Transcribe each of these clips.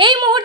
এই মুহূর্তের সব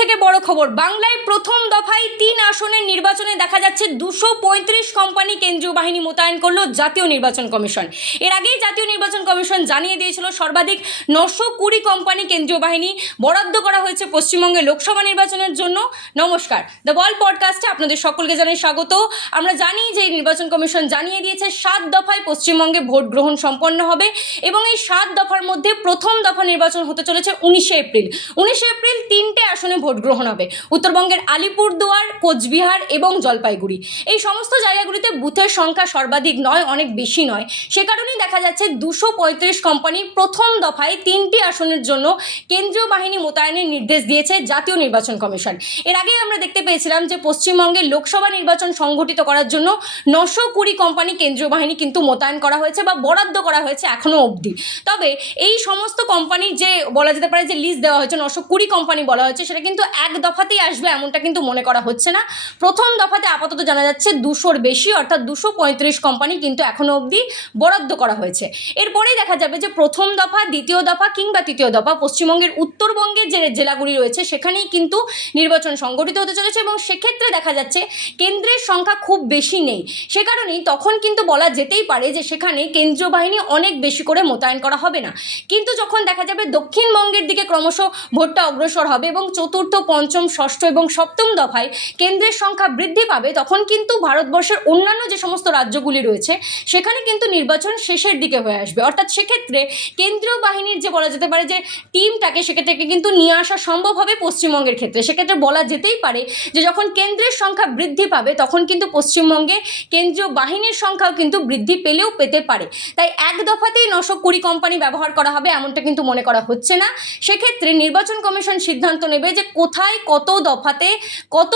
থেকে বড় খবর, বাংলায় প্রথম দফায় তিন আসনের নির্বাচনে দেখা যাচ্ছে দুশো পঁয়ত্রিশ কোম্পানি কেন্দ্রীয় বাহিনী মোতায়েন করল জাতীয় নির্বাচন কমিশন। এর আগেই জাতীয় নির্বাচন কমিশন জানিয়ে দিয়েছিল, সর্বাধিক নশো কুড়ি কোম্পানি কেন্দ্রীয় বাহিনী বরাদ্দ করা হয়েছে পশ্চিমবঙ্গে লোকসভা নির্বাচনের জন্য। নমস্কার, দ্য বল পডকাস্টে আপনাদের সকলকে জানাই স্বাগত। আমরা জানি যে নির্বাচন কমিশন জানিয়ে দিয়েছে, সাত দফায় পশ্চিমবঙ্গে ভোট গ্রহণ সম্পন্ন হবে এবং এই সাত দফার মধ্যে প্রথম দফা নির্বাচন হতে চলেছে উনিশে এপ্রিল। উনিশে এপ্রিল তিনটে আসনে ভোট গ্রহণ হবে। উত্তরবঙ্গের আলিপুরদুয়ার কোচবিহার এবং জলপাইগুড়ি। এই সমস্ত জায়গাগুলিতে বুথের সংখ্যা সর্বাধিক নয়, অনেক বেশি নয়। সে কারণেই দেখা যাচ্ছে দুশো পঁয়ত্রিশ কোম্পানি প্রথম দফায় তিনটি আসনের জন্য কেন্দ্রীয় বাহিনী মোতায়েনের নির্দেশ দিয়েছে জাতীয় নির্বাচন কমিশন। এর আগে আমরা দেখতে পেয়েছিলাম যে পশ্চিমবঙ্গে লোকসভা নির্বাচন সংগঠিত করার জন্য নশো কুড়ি কোম্পানি কেন্দ্রীয় বাহিনী কিন্তু মোতায়েন করা হয়েছে বা বরাদ্দ করা হয়েছে এখনও অবধি। তবে এই সমস্ত কোম্পানির যে বলা যেতে পারে যে লিস্ট দেওয়া হয়েছে, নশো কুড়ি কোম্পানি বলা হয়েছে, সেটা কিন্তু এক দফাতেই আসবে এমনটা কিন্তু মনে করা হচ্ছে না। প্রথম দফাতে আপাতত জানা যাচ্ছে দুশোর বেশি, অর্থাৎ দুশো পঁয়ত্রিশ কোম্পানি কিন্তু এখনও অবধি বরাদ্দ করা হয়েছে। এরপরেই দেখা যাবে যে প্রথম দফা, দ্বিতীয় দফা কিংবা তৃতীয় দফা পশ্চিমবঙ্গের উত্তরবঙ্গের যে জেলাগুলি রয়েছে, সেখানেই কিন্তু নির্বাচন সংগঠিত হতে চলেছে এবং সেক্ষেত্রে দেখা যাচ্ছে কেন্দ্রের সংখ্যা খুব বেশি নেই। সে কারণেই তখন কিন্তু বলা যেতেই পারে যে সেখানে কেন্দ্রীয় বাহিনী অনেক বেশি করে মোতায়েন করা হবে না। কিন্তু যখন দেখা যাবে দক্ষিণবঙ্গের দিকে ক্রমশ ভোটটা অগ্রসর হবে এবং চতুর্থ পঞ্চম, ষষ্ঠ এবং সপ্তম দফায় কেন্দ্রের সংখ্যা বৃদ্ধি পাবে, তখন কিন্তু ভারতবর্ষের অন্যান্য যে সমস্ত রাজ্যগুলি রয়েছে, সেখানে কিন্তু নির্বাচন শেষের দিকে হয়ে আসবে। অর্থাৎ সেক্ষেত্রে কেন্দ্রীয় বাহিনীর যে বলা যেতে পারে যে টিমটাকে সেক্ষেত্রে কিন্তু নিয়ে আসা সম্ভব হবে পশ্চিমবঙ্গের ক্ষেত্রে। সেক্ষেত্রে বলা যেতেই পারে যে যখন কেন্দ্রের সংখ্যা বৃদ্ধি পাবে, তখন কিন্তু পশ্চিমবঙ্গে কেন্দ্রীয় বাহিনীর সংখ্যাও কিন্তু বৃদ্ধি পেলেও পেতে পারে। তাই এক দফাতেই নশো কুড়ি কোম্পানি ব্যবহার করা হবে, এমনটা কিন্তু মনে করা হচ্ছে না। সেক্ষেত্রে নির্বাচন কমিশন সিদ্ধান্ত নেবে যে কোথায় কত দফাতে কত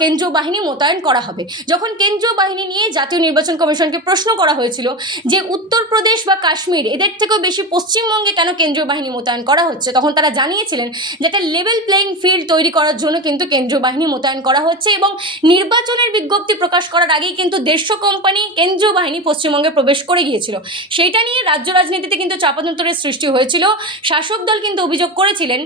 কেন্দ্রীয় বাহিনী মোতায়েন করা হবে? যখন কেন্দ্রীয় বাহিনী নিয়ে জাতীয় নির্বাচন কমিশনকে প্রশ্ন করা হয়েছিল যে উত্তরপ্রদেশ বা কাশ্মীর, এদের থেকেও বেশি পশ্চিমবঙ্গে কেন কেন্দ্রীয় বাহিনী মোতায়েন করা হচ্ছে? তখন তারা জানিয়েছিলেন যে একটা লেভেল প্লেয়িং ফিল্ড তৈরি করার জন্য কিন্তু কেন্দ্রীয় বাহিনী মোতায়েন করা হচ্ছে এবং নির্বাচনের বিজ্ঞপ্তি প্রকাশ করার আগেই কিন্তু দেড়শো কোম্পানি কেন্দ্রীয় বাহিনী পশ্চিমবঙ্গে প্রবেশ করে গিয়েছিল। সেইটা নিয়ে রাজ্য রাজনীতিতে কিন্তু চাপান্তরের সৃষ্টি হয়েছিল। শাসক দল কিন্তু অভিযোগ করেছিলেন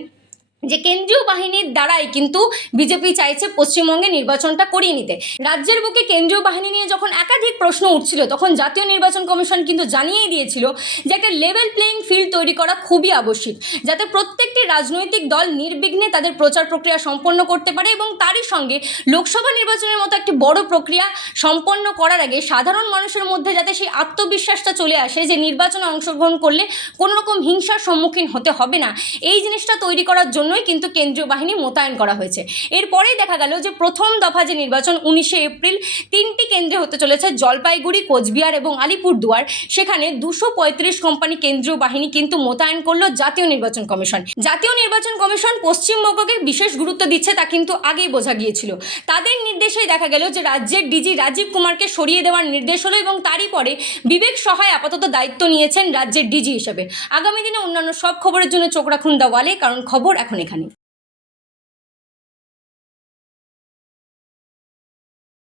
যে কেন্দ্রীয় বাহিনীর দ্বারাই কিন্তু বিজেপি চাইছে পশ্চিমবঙ্গে নির্বাচনটা করিয়ে নিতে। রাজ্যের বুকে কেন্দ্রীয় বাহিনী নিয়ে যখন একাধিক প্রশ্ন উঠছিল, তখন জাতীয় নির্বাচন কমিশন কিন্তু জানিয়েই দিয়েছিল যে একটা লেভেল প্লেয়িং ফিল্ড তৈরি করা খুবই আবশ্যিক, যাতে প্রত্যেকটি রাজনৈতিক দল নির্বিঘ্নে তাদের প্রচার প্রক্রিয়া সম্পন্ন করতে পারে এবং তারই সঙ্গে লোকসভা নির্বাচনের মতো একটি বড় প্রক্রিয়া সম্পন্ন করার আগে সাধারণ মানুষের মধ্যে যাতে সেই আত্মবিশ্বাসটা চলে আসে যে নির্বাচনে অংশগ্রহণ করলে কোনো রকম হিংসার সম্মুখীন হতে হবে না। এই জিনিসটা তৈরি করার জন্যই কিন্তু কেন্দ্রীয় বাহিনী মোতায়েন করা হয়েছে। এরপরেই দেখা গেল যে প্রথম দফা যে নির্বাচন উনিশে এপ্রিল, তিনটি কেন্দ্রে হতে চলেছে জলপাইগুড়ি, কোচবিহার এবং আলিপুরদুয়ার। সেখানে দুশো পঁয়ত্রিশ কোম্পানি কেন্দ্রীয় বাহিনী কিন্তু মোতায়েন করল জাতীয় নির্বাচন কমিশন। জাতীয় নির্বাচন কমিশন পশ্চিমবঙ্গকে বিশেষ গুরুত্ব দিচ্ছে তা কিন্তু আগেই বোঝা গিয়েছিল। তাদের নির্দেশেই দেখা গেল যে রাজ্যের ডিজি রাজীব কুমারকে সরিয়ে দেওয়ার নির্দেশ হলো এবং তারই পরে বিবেক সহায় আপাতত দায়িত্ব নিয়েছেন রাজ্যের ডিজি হিসেবে। আগামী দিনে অন্যান্য সব খবরের জন্য চোখ রাখুন দ্য ওয়ালে, কারণ খবর এখন এখানে।